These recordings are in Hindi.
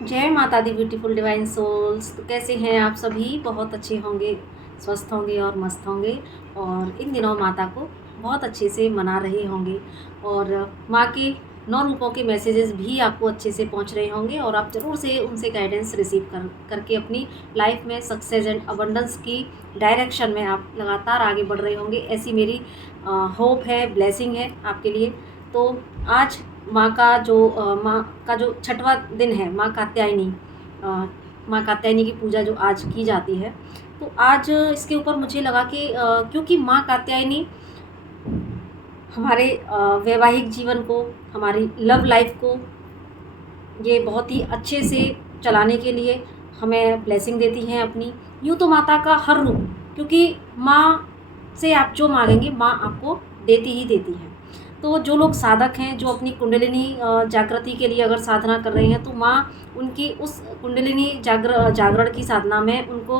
जय माता दी ब्यूटीफुल डिवाइन सोल्स। तो कैसे हैं आप सभी? बहुत अच्छे होंगे, स्वस्थ होंगे और मस्त होंगे। और इन दिनों माता को बहुत अच्छे से मना रहे होंगे और माँ के 9 रूपों के मैसेजेस भी आपको अच्छे से पहुंच रहे होंगे और आप ज़रूर से उनसे गाइडेंस रिसीव करके अपनी लाइफ में सक्सेस एंड अबंडेंस की डायरेक्शन में आप लगातार आगे बढ़ रहे होंगे। ऐसी मेरी होप है, ब्लेसिंग है आपके लिए। तो आज माँ का जो छठवां दिन है, माँ कात्यायनी की पूजा जो आज की जाती है। तो आज इसके ऊपर मुझे लगा कि क्योंकि माँ कात्यायनी हमारे वैवाहिक जीवन को, हमारी लव लाइफ को ये बहुत ही अच्छे से चलाने के लिए हमें ब्लेसिंग देती हैं अपनी। यूँ तो माता का हर रूप, क्योंकि माँ से आप जो मांगेंगे माँ आपको देती ही देती हैं। तो जो लोग साधक हैं, जो अपनी कुंडलिनी जागृति के लिए अगर साधना कर रहे हैं, तो माँ उनकी उस कुंडलिनी जागरण की साधना में उनको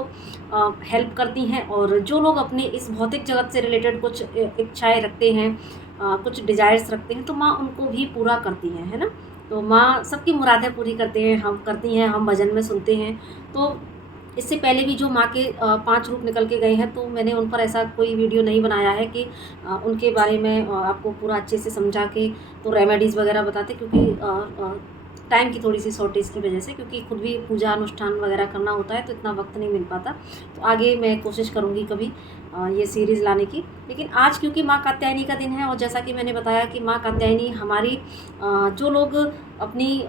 हेल्प करती हैं। और जो लोग अपने इस भौतिक जगत से रिलेटेड कुछ इच्छाएं रखते हैं, कुछ डिज़ायर्स रखते हैं, तो माँ उनको भी पूरा करती है ना। तो माँ सबकी मुरादें पूरी करती हैं, हम भजन में सुनते हैं। तो इससे पहले भी जो माँ के 5 रूप निकल के गए हैं, तो मैंने उन पर ऐसा कोई वीडियो नहीं बनाया है कि उनके बारे में आपको पूरा अच्छे से समझा के तो रेमेडीज़ वगैरह बताते, क्योंकि टाइम की थोड़ी सी शॉर्टेज की वजह से, क्योंकि खुद भी पूजा अनुष्ठान वगैरह करना होता है तो इतना वक्त नहीं मिल पाता। तो आगे मैं कोशिश करूँगी कभी ये सीरीज़ लाने की। लेकिन आज क्योंकि माँ कात्यायनी का दिन है, और जैसा कि मैंने बताया कि माँ कात्यायनी हमारी जो लोग अपनी,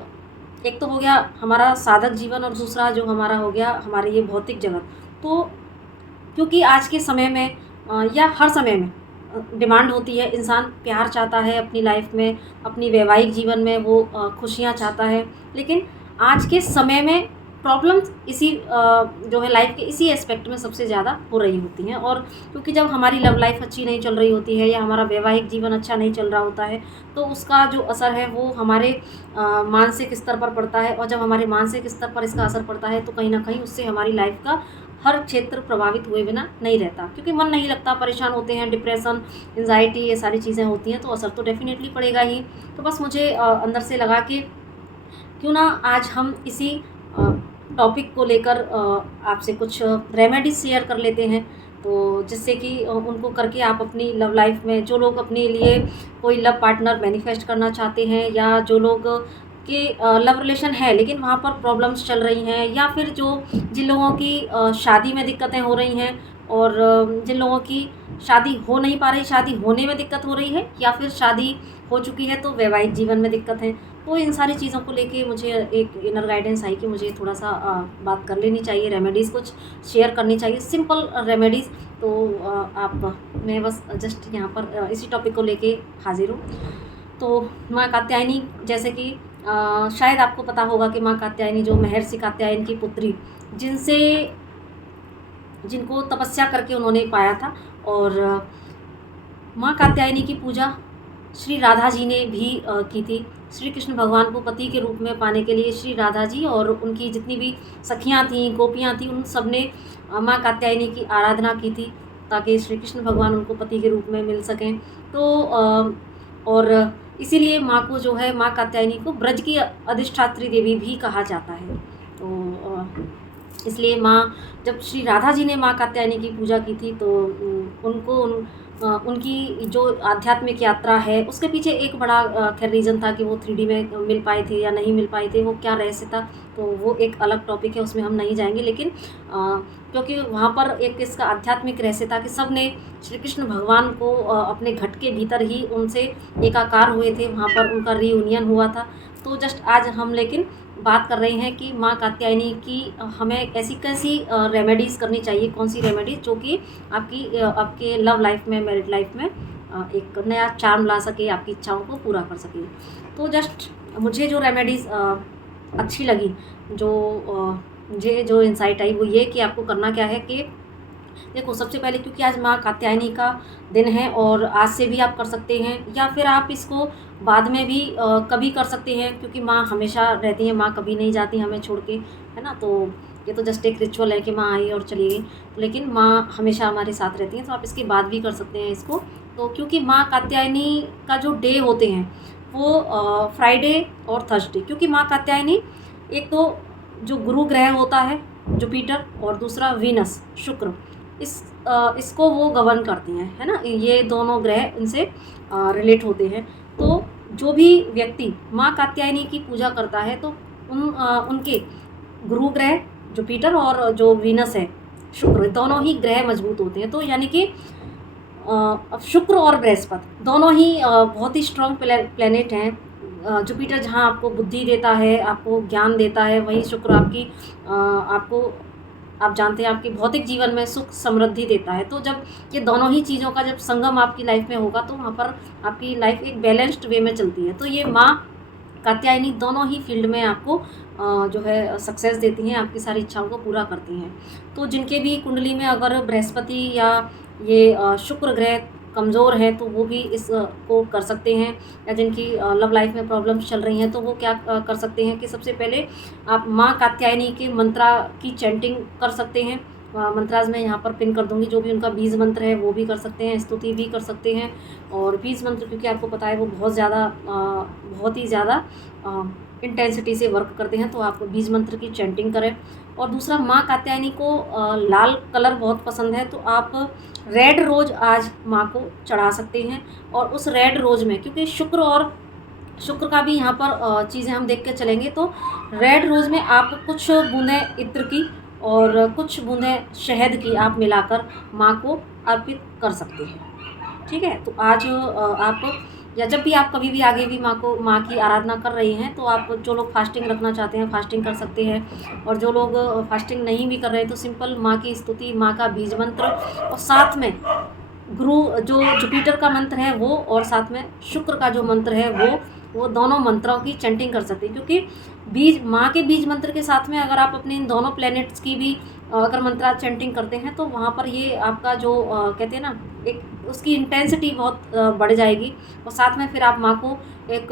एक तो हो गया हमारा साधक जीवन और दूसरा जो हमारा हो गया हमारे ये भौतिक जगत। तो क्योंकि आज के समय में या हर समय में डिमांड होती है, इंसान प्यार चाहता है अपनी लाइफ में, अपनी वैवाहिक जीवन में वो खुशियाँ चाहता है। लेकिन आज के समय में प्रॉब्लम्स इसी जो है लाइफ के इसी एस्पेक्ट में सबसे ज़्यादा हो रही होती हैं। और क्योंकि जब हमारी लव लाइफ अच्छी नहीं चल रही होती है या हमारा वैवाहिक जीवन अच्छा नहीं चल रहा होता है, तो उसका जो असर है वो हमारे मानसिक स्तर पर पड़ता है। और जब हमारे मानसिक स्तर पर इसका असर पड़ता है, तो कहीं ना कहीं उससे हमारी लाइफ का हर क्षेत्र प्रभावित हुए बिना नहीं रहता, क्योंकि मन नहीं लगता, परेशान होते हैं, डिप्रेशन, एंजाइटी, ये सारी चीज़ें होती हैं, तो असर तो डेफिनेटली पड़ेगा ही। तो बस मुझे अंदर से लगा कि क्यों ना आज हम इसी टॉपिक को लेकर आपसे कुछ रेमेडीज शेयर कर लेते हैं, तो जिससे कि उनको करके आप अपनी लव लाइफ में, जो लोग अपने लिए कोई लव पार्टनर मैनिफेस्ट करना चाहते हैं, या जो लोग के लव रिलेशन है लेकिन वहाँ पर प्रॉब्लम्स चल रही हैं, या फिर जिन लोगों की शादी में दिक्कतें हो रही हैं, और जिन लोगों की शादी हो नहीं पा रही, शादी होने में दिक्कत हो रही है, या फिर शादी हो चुकी है तो वैवाहिक जीवन में दिक्कत है। तो इन सारी चीज़ों को लेके मुझे एक इनर गाइडेंस आई कि मुझे थोड़ा सा बात कर लेनी चाहिए, रेमेडीज़ कुछ शेयर करनी चाहिए, सिंपल रेमेडीज़। तो मैं बस जस्ट यहाँ पर इसी टॉपिक को लेके हाजिर हूँ। तो माँ कात्यायनी, जैसे कि शायद आपको पता होगा कि माँ कात्यायनी जो महर्षि कात्यायन की पुत्री, जिनसे जिनको तपस्या करके उन्होंने पाया था। और माँ कात्यायनी की पूजा श्री राधा जी ने भी की थी। श्री कृष्ण भगवान को पति के रूप में पाने के लिए श्री राधा जी और उनकी जितनी भी सखियाँ थीं, गोपियाँ थीं, उन सब ने माँ कात्यायनी की आराधना की थी, ताकि श्री कृष्ण भगवान उनको पति के रूप में मिल सकें। तो और इसीलिए माँ को जो है, माँ कात्यायनी को ब्रज की अधिष्ठात्री देवी भी कहा जाता है। तो इसलिए माँ, जब श्री राधा जी ने माँ कात्यायनी की पूजा की थी, तो उनकी जो आध्यात्मिक यात्रा है उसके पीछे एक बड़ा खैर रीज़न था कि वो 3D में मिल पाए थे या नहीं मिल पाए थे, वो क्या रहस्य था, तो वो एक अलग टॉपिक है, उसमें हम नहीं जाएंगे। लेकिन क्योंकि वहाँ पर एक इसका आध्यात्मिक रहस्य था कि सब ने श्री कृष्ण भगवान को अपने घट के भीतर ही उनसे एकाकार हुए थे, वहाँ पर उनका रीयूनियन हुआ था। तो जस्ट आज हम लेकिन बात कर रहे हैं कि माँ कात्यायनी की हमें ऐसी कैसी रेमेडीज़ करनी चाहिए, कौन सी रेमेडीज़ जो कि आपके लव लाइफ में, मैरिड लाइफ में एक नया चार्म ला सके, आपकी इच्छाओं को पूरा कर सके। तो जस्ट मुझे जो रेमेडीज़ अच्छी लगी, मुझे जो इंसाइट आई, वो ये कि आपको करना क्या है कि देखो, सबसे पहले क्योंकि आज माँ कात्यायनी का दिन है और आज से भी आप कर सकते हैं, या फिर आप इसको बाद में भी कभी कर सकते हैं, क्योंकि माँ हमेशा रहती हैं, माँ कभी नहीं जाती हमें छोड़ के, है ना। तो ये तो जस्ट एक रिचुअल है कि माँ आई और चली गई, लेकिन माँ हमेशा हमारे साथ रहती हैं, तो आप इसके बाद भी कर सकते हैं इसको। तो क्योंकि माँ कात्यायनी का जो डे होते हैं वो फ्राइडे और थर्सडे, क्योंकि माँ कात्यायनी एक तो जो गुरु ग्रह होता है जुपिटर, और दूसरा वीनस शुक्र, इसको वो गवर्न करती हैं, है ना। ये दोनों ग्रह इनसे रिलेट होते हैं। तो जो भी व्यक्ति माँ कात्यायनी की पूजा करता है तो उनके गुरु ग्रह जुपिटर और जो वीनस है शुक्र, दोनों ही ग्रह मजबूत होते हैं। तो यानी कि अब शुक्र और बृहस्पति दोनों ही बहुत ही स्ट्रॉन्ग प्लेनेट हैं। जुपिटर जहाँ आपको बुद्धि देता है, आपको ज्ञान देता है, वहीं शुक्र आपको, आप जानते हैं, आपके भौतिक जीवन में सुख समृद्धि देता है। तो जब ये दोनों ही चीज़ों का जब संगम आपकी लाइफ में होगा तो वहाँ पर आपकी लाइफ एक बैलेंस्ड वे में चलती है। तो ये माँ कात्यायनी दोनों ही फील्ड में आपको जो है सक्सेस देती हैं, आपकी सारी इच्छाओं को पूरा करती हैं। तो जिनके भी कुंडली में अगर बृहस्पति या ये शुक्र ग्रह कमज़ोर है तो वो भी इस को कर सकते हैं। या जिनकी लव लाइफ में प्रॉब्लम्स चल रही हैं तो वो क्या कर सकते हैं कि सबसे पहले आप माँ कात्यायनी के मंत्रा की चैंटिंग कर सकते हैं। मंत्राज मैं यहाँ पर पिन कर दूंगी, जो भी उनका बीज मंत्र है वो भी कर सकते हैं, स्तुति भी कर सकते हैं। और बीज मंत्र क्योंकि आपको पता है वो बहुत ही ज़्यादा इंटेंसिटी से वर्क करते हैं, तो आप बीज मंत्र की चैंटिंग करें। और दूसरा, माँ कात्यायनी को लाल कलर बहुत पसंद है, तो आप रेड रोज़ आज माँ को चढ़ा सकते हैं। और उस रेड रोज़ में क्योंकि शुक्र का भी यहाँ पर चीज़ें हम देख के चलेंगे, तो रेड रोज़ में आप कुछ बूंदें इत्र की और कुछ बूंदें शहद की आप मिलाकर माँ को अर्पित कर सकते हैं। ठीक है, तो आज आप या जब भी आप कभी भी आगे भी माँ की आराधना कर रही हैं तो आप, जो लोग फास्टिंग रखना चाहते हैं फास्टिंग कर सकते हैं, और जो लोग फास्टिंग नहीं भी कर रहे हैं तो सिंपल माँ की स्तुति, माँ का बीज मंत्र, और साथ में गुरु जो जुपिटर का मंत्र है वो, और साथ में शुक्र का जो मंत्र है वो दोनों मंत्रों की चैंटिंग कर सकते हैं। क्योंकि माँ के बीज मंत्र के साथ में अगर आप अपने इन दोनों प्लैनेट्स की भी अगर मंत्रा चैंटिंग करते हैं तो वहाँ पर ये आपका जो कहते हैं ना, एक उसकी इंटेंसिटी बहुत बढ़ जाएगी। और साथ में फिर आप माँ को एक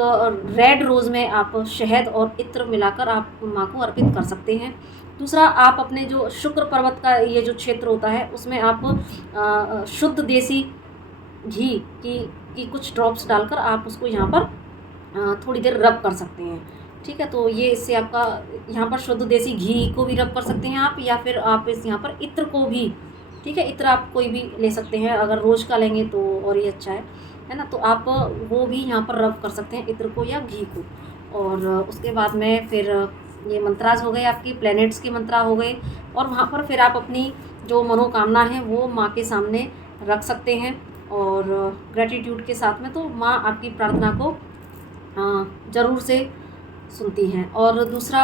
रेड रोज़ में आप शहद और इत्र मिलाकर आप माँ को अर्पित कर सकते हैं। दूसरा, आप अपने जो शुक्र पर्वत का ये जो क्षेत्र होता है उसमें आप शुद्ध देसी घी की कुछ ड्रॉप्स डालकर आप उसको यहाँ पर थोड़ी देर रब कर सकते हैं। ठीक है, तो ये इससे आपका यहाँ पर शुद्ध देसी घी को भी रब कर सकते हैं आप, या फिर आप इस यहाँ पर इत्र को भी, ठीक है, इत्र आप कोई भी ले सकते हैं, अगर रोज़ का लेंगे तो और ही अच्छा है ना। तो आप वो भी यहाँ पर रब कर सकते हैं, इत्र को या घी को। और उसके बाद में फिर ये मंत्राज हो गए, आपकी प्लैनेट्स के मंत्रा हो गए, और वहाँ पर फिर आप अपनी जो मनोकामना है वो माँ के सामने रख सकते हैं और ग्रेटिट्यूड के साथ में, तो माँ आपकी प्रार्थना को ज़रूर से सुनती हैं। और दूसरा,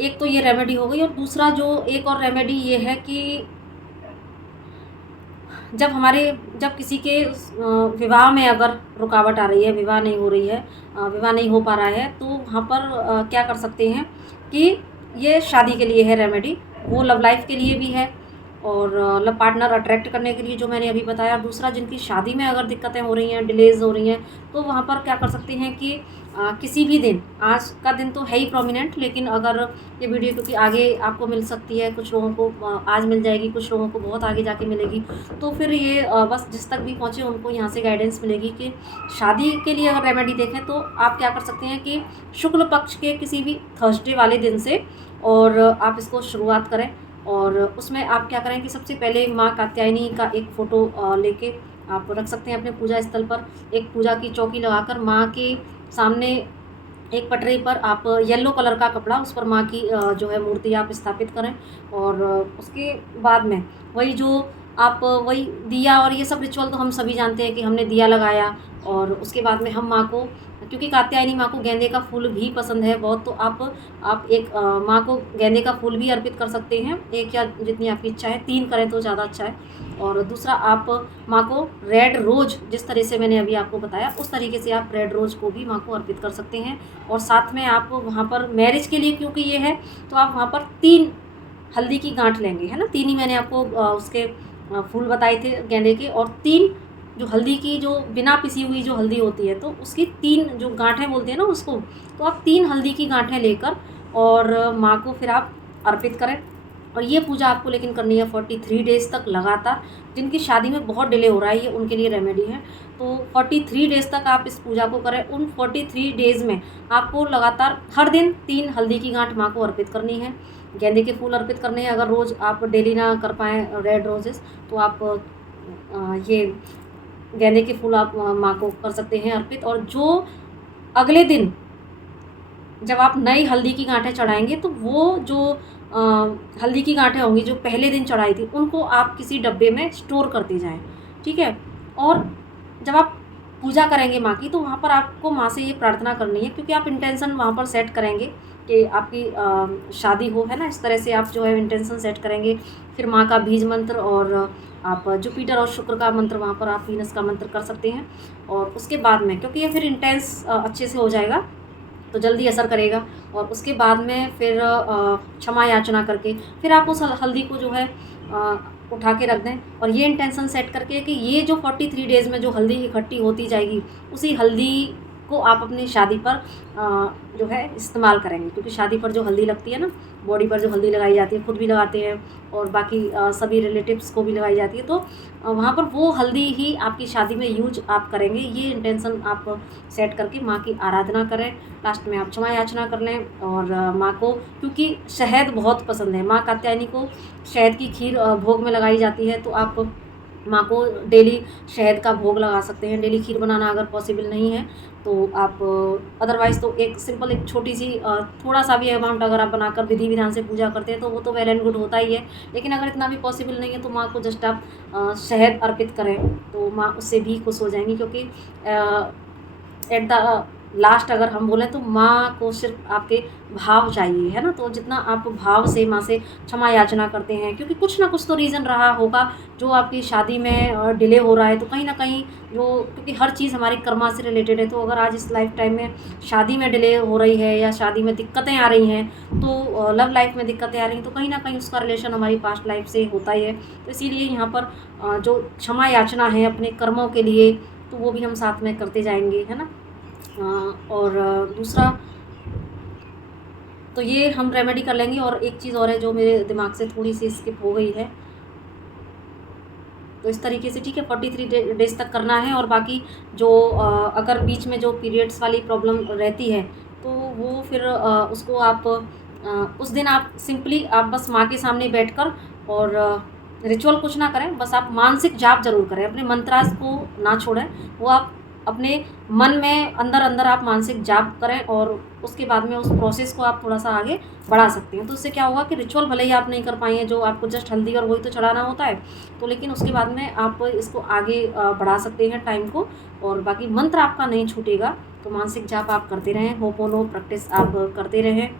एक तो ये रेमेडी हो गई, और दूसरा जो एक और रेमेडी ये है कि जब किसी के विवाह में अगर रुकावट आ रही है, विवाह नहीं हो रही है, विवाह नहीं हो पा रहा है, तो वहाँ पर क्या कर सकते हैं कि ये शादी के लिए है रेमेडी, वो लव लाइफ के लिए भी है, और लव पार्टनर अट्रैक्ट करने के लिए जो मैंने अभी बताया। दूसरा, जिनकी शादी में अगर दिक्कतें हो रही हैं, डिलेज हो रही हैं, तो वहाँ पर क्या कर सकते हैं कि किसी भी दिन, आज का दिन तो है ही प्रोमिनेंट, लेकिन अगर ये वीडियो क्योंकि आगे आपको मिल सकती है, कुछ लोगों को आज मिल जाएगी, कुछ लोगों को बहुत आगे जाके मिलेगी, तो फिर ये बस जिस तक भी पहुँचे उनको यहाँ से गाइडेंस मिलेगी कि शादी के लिए अगर रेमेडी देखें तो आप क्या कर सकते हैं कि शुक्ल पक्ष के किसी भी थर्सडे वाले दिन से, और आप इसको शुरुआत करें। और उसमें आप क्या करें कि सबसे पहले माँ कात्यायनी का एक फ़ोटो लेके आप रख सकते हैं अपने पूजा स्थल पर, एक पूजा की चौकी लगाकर माँ के सामने एक पटरी पर आप येलो कलर का कपड़ा, उस पर माँ की जो है मूर्ति आप स्थापित करें। और उसके बाद में वही दिया, और ये सब रिचुअल तो हम सभी जानते हैं कि हमने दिया लगाया, और उसके बाद में हम माँ को, क्योंकि कात्यायनी माँ को गेंदे का फूल भी पसंद है बहुत, तो आप एक माँ को गेंदे का फूल भी अर्पित कर सकते हैं, एक या जितनी आपकी इच्छा है, 3 करें तो ज़्यादा अच्छा है। और दूसरा, आप माँ को रेड रोज़, जिस तरह से मैंने अभी आपको बताया उस तरीके से आप रेड रोज़ को भी माँ को अर्पित कर सकते हैं। और साथ में आप वहाँ पर मैरिज के लिए, क्योंकि ये है, तो आप वहाँ पर 3 हल्दी की गांठ लेंगे, है ना। 3 ही मैंने आपको उसके फूल बताए थे गेंदे के, और 3 जो हल्दी की, जो बिना पिसी हुई जो हल्दी होती है, तो उसकी 3 जो गांठें बोलते हैं ना उसको, तो आप 3 हल्दी की गांठें लेकर और माँ को फिर आप अर्पित करें। और ये पूजा आपको लेकिन करनी है 43 डेज़ तक लगातार। जिनकी शादी में बहुत डिले हो रहा है, ये उनके लिए रेमेडी है। तो 43 डेज़ तक आप इस पूजा को करें। उन 43 डेज़ में आपको लगातार हर दिन 3 हल्दी की गांठ माँ को अर्पित करनी है। गेंदे के फूल अर्पित करने हैं। अगर रोज़ आप डेली ना कर पाएँ रेड रोजेस, तो आप ये गेंदे के फूल आप माँ को कर सकते हैं अर्पित। और जो अगले दिन जब आप नई हल्दी की गांठें चढ़ाएंगे, तो वो जो हल्दी की गांठें होंगी जो पहले दिन चढ़ाई थी, उनको आप किसी डब्बे में स्टोर करते जाएं, ठीक है। और जब आप पूजा करेंगे माँ की, तो वहाँ पर आपको माँ से ये प्रार्थना करनी है, क्योंकि आप इंटेंशन वहाँ पर सेट करेंगे कि आपकी शादी हो, है ना। इस तरह से आप जो है इंटेंशन सेट करेंगे। फिर माँ का बीज मंत्र और आप जुपिटर और शुक्र का मंत्र, वहाँ पर आप वीनस का मंत्र कर सकते हैं। और उसके बाद में, क्योंकि ये फिर इंटेंस अच्छे से हो जाएगा तो जल्दी असर करेगा। और उसके बाद में फिर क्षमा याचना करके फिर आप उस हल्दी को जो है उठा के रख दें। और ये इंटेंशन सेट करके कि ये जो 43 डेज़ में जो हल्दी इकट्ठी होती जाएगी, उसी हल्दी को आप अपनी शादी पर जो है इस्तेमाल करेंगे। क्योंकि शादी पर जो हल्दी लगती है ना, बॉडी पर जो हल्दी लगाई जाती है, खुद भी लगाते हैं और बाकी सभी रिलेटिव्स को भी लगाई जाती है, तो वहाँ पर वो हल्दी ही आपकी शादी में यूज आप करेंगे। ये इंटेंशन आप सेट करके माँ की आराधना करें। लास्ट में आप क्षमा याचना कर लें। और माँ को, क्योंकि शहद बहुत पसंद है, माँ कात्यायनी को शहद की खीर भोग में लगाई जाती है, तो आप माँ को डेली शहद का भोग लगा सकते हैं। डेली खीर बनाना अगर पॉसिबल नहीं है तो आप अदरवाइज़ तो एक सिंपल एक छोटी सी थोड़ा सा भी अमाउंट अगर आप बनाकर विधि विधान से पूजा करते हैं, तो वो तो वेल एंड गुड होता ही है। लेकिन अगर इतना भी पॉसिबल नहीं है, तो माँ को जस्ट आप शहद अर्पित करें, तो माँ उससे भी खुश हो जाएंगी। क्योंकि एट द लास्ट अगर हम बोलें, तो माँ को सिर्फ आपके भाव चाहिए, है ना। तो जितना आप भाव से माँ से क्षमा याचना करते हैं, क्योंकि कुछ ना कुछ तो रीज़न रहा होगा जो आपकी शादी में डिले हो रहा है। तो कहीं ना कहीं जो, क्योंकि हर चीज़ हमारी कर्मा से रिलेटेड है, तो अगर आज इस लाइफ टाइम में शादी में डिले हो रही है या शादी में दिक्कतें आ रही हैं, तो लव लाइफ में दिक्कतें आ रही हैं, तो कहीं ना कहीं उसका रिलेशन हमारी पास्ट लाइफ से होता ही है। तो इसीलिए यहाँ पर जो क्षमा याचना है अपने कर्मों के लिए, तो वो भी हम साथ में करते जाएंगे, है ना। और दूसरा तो ये हम रेमेडी कर लेंगे। और एक चीज़ और है जो मेरे दिमाग से थोड़ी सी स्किप हो गई है, तो इस तरीके से, ठीक है, 43 डेज़ तक करना है। और बाकी जो अगर बीच में जो पीरियड्स वाली प्रॉब्लम रहती है, तो वो फिर उसको आप उस दिन आप सिंपली आप बस माँ के सामने बैठकर, और रिचुअल कुछ ना करें, बस आप मानसिक जाप जरूर करें। अपने मंत्रास को ना छोड़ें, वो आप अपने मन में अंदर अंदर आप मानसिक जाप करें। और उसके बाद में उस प्रोसेस को आप थोड़ा सा आगे बढ़ा सकते हैं। तो उससे क्या होगा कि रिचुअल भले ही आप नहीं कर पाएंगे, जो आपको जस्ट हल्दी और वही तो चढ़ाना होता है, तो लेकिन उसके बाद में आप इसको आगे बढ़ा सकते हैं टाइम को। और बाकी मंत्र आपका नहीं छूटेगा। तो मानसिक जाप आप करते रहें, होपोनो प्रैक्टिस आप करते रहें।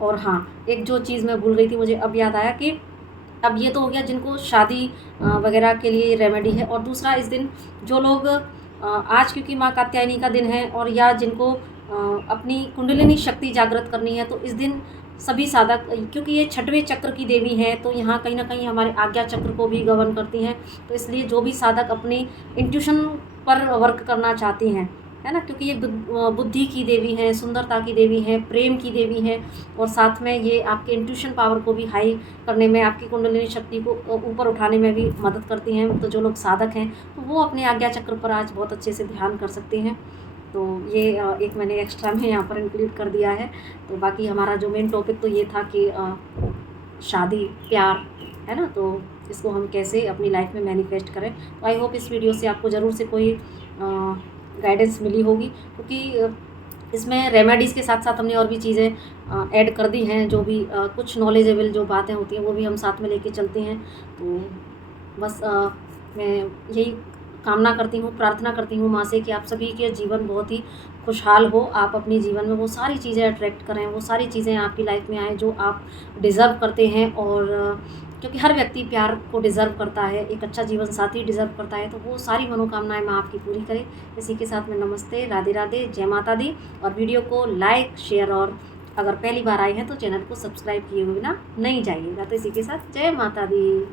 और हाँ, एक जो चीज़ मैं भूल गई थी, मुझे अब याद आया कि अब ये तो हो गया जिनको शादी वगैरह के लिए रेमेडी है। और दूसरा, इस दिन जो लोग आज, क्योंकि माँ कात्यायनी का दिन है, और या जिनको अपनी कुंडलिनी शक्ति जागृत करनी है, तो इस दिन सभी साधक, क्योंकि ये 6वें चक्र की देवी हैं, तो यहाँ कहीं ना कहीं हमारे आज्ञा चक्र को भी गवर्न करती हैं। तो इसलिए जो भी साधक अपनी इंट्यूशन पर वर्क करना चाहती हैं, है ना, क्योंकि ये बुद्धि की देवी हैं, सुंदरता की देवी हैं, प्रेम की देवी हैं, और साथ में ये आपके इंट्यूशन पावर को भी हाई करने में, आपकी कुंडलिनी शक्ति को ऊपर उठाने में भी मदद करती हैं। तो जो लोग साधक हैं, तो वो अपने आज्ञा चक्र पर आज बहुत अच्छे से ध्यान कर सकते हैं। तो ये एक मैंने एक्स्ट्रा में यहाँ पर इंक्लूड कर दिया है। तो बाकी हमारा जो मेन टॉपिक तो ये था कि शादी, प्यार, है ना, तो इसको हम कैसे अपनी लाइफ में मैनिफेस्ट करें। तो आई होप इस वीडियो से आपको ज़रूर से कोई गाइडेंस मिली होगी, क्योंकि इसमें रेमेडीज़ के साथ साथ हमने और भी चीज़ें ऐड कर दी हैं। जो भी कुछ नॉलेजेबल जो बातें होती हैं, वो भी हम साथ में लेके चलते हैं। तो बस मैं यही कामना करती हूँ, प्रार्थना करती हूँ माँ से कि आप सभी के जीवन बहुत ही खुशहाल हो। आप अपने जीवन में वो सारी चीज़ें अट्रैक्ट करें, वो सारी चीज़ें आपकी लाइफ में आएँ जो आप डिज़र्व करते हैं। और क्योंकि हर व्यक्ति प्यार को डिज़र्व करता है, एक अच्छा जीवन साथी डिज़र्व करता है, तो वो सारी मनोकामनाएं माँ आपकी पूरी करे। इसी के साथ में नमस्ते, राधे राधे, जय माता दी। और वीडियो को लाइक, शेयर, और अगर पहली बार आए हैं तो चैनल को सब्सक्राइब किए हुए बिना नहीं जाइएगा। तो इसी के साथ जय माता दी।